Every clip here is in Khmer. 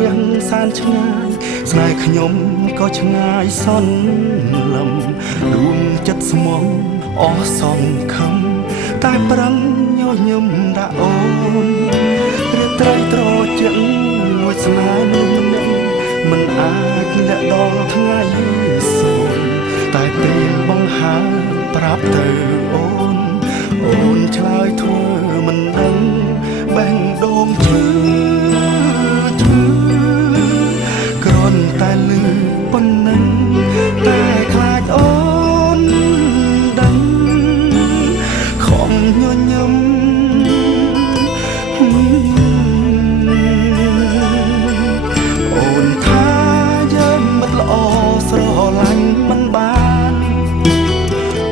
រៀងសានឆ្ងាយស្នេហ៍ខ្ញុំក៏ឆ្ងាយសន្លឹមដួងចិត្តស្មងអស់សងខំតែប្រឹងញញឹមដាក់អូនរាត្រីត្រជាក់មួយស្នេហ៍មនុស្សម្នាក់មិនអាចលាក់ដល់ថ្ងៃសូនតែពេលបង្ហើរប្រាប់ទៅអូនអូនឆ្លើយធ្វើមិនដឹងបេះដូងឈឺគ្រាន់តែលឺប៉ុណ្ណឹងតែខ្លាចអូនដឹងខំញញឹមអូនថាយើងមិនល្អស្រឡាញ់មិនបាន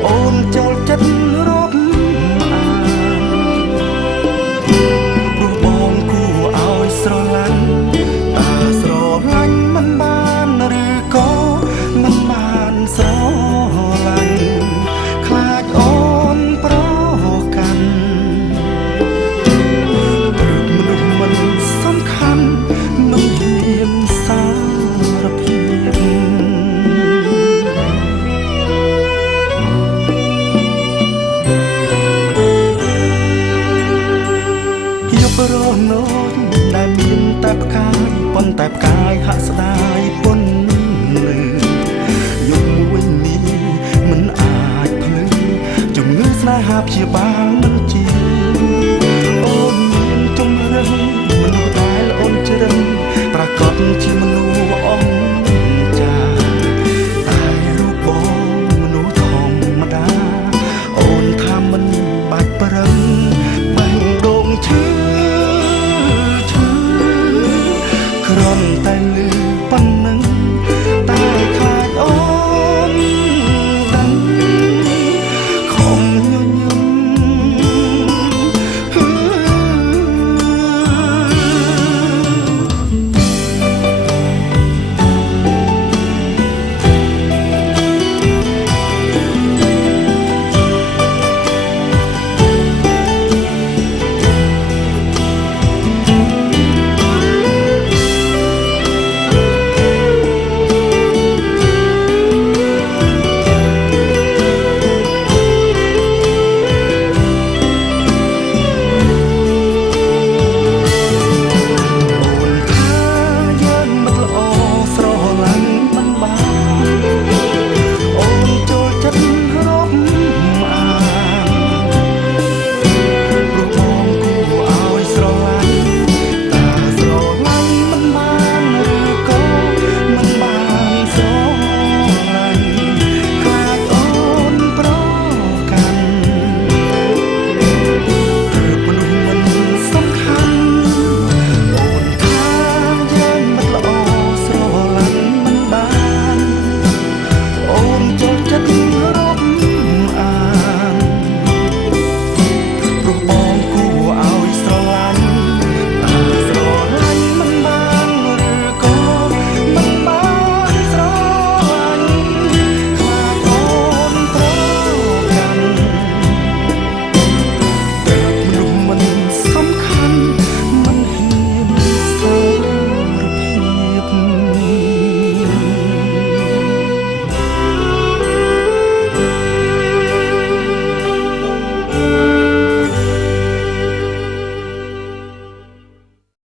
អូនចូលចិត្តរាប់អានព្រោះបងគួរឲ្យស្រឡាញ់តាស្រឡាញ់មិនបានឬក៏មិនបានស្រឡាញ់ខ្លាចអូនប្រកាន់ព្រឹកមនុស្សមិនសំខាន់មិនមានសារភាពរនោចដែលមានតែផ្កាយប៉ុន្តែផ្កាយហាក់ស្ដាយពន់លឺយប់មួយនេះមិនអាចភ្លឺជំងឺស្នេហាព្យាបាលមិនជាអូនមានជំរឹងមនុស្សដែលអូនជ្រឹងប្រកបជាមនុស្សអង្ចាតែរូបបងមនុស្សធម្មតាអូនថាមិនបាច់ប្រឹងបេះដូងឈឺគ្រាន់តែលឺប៉ុណ្ណឹង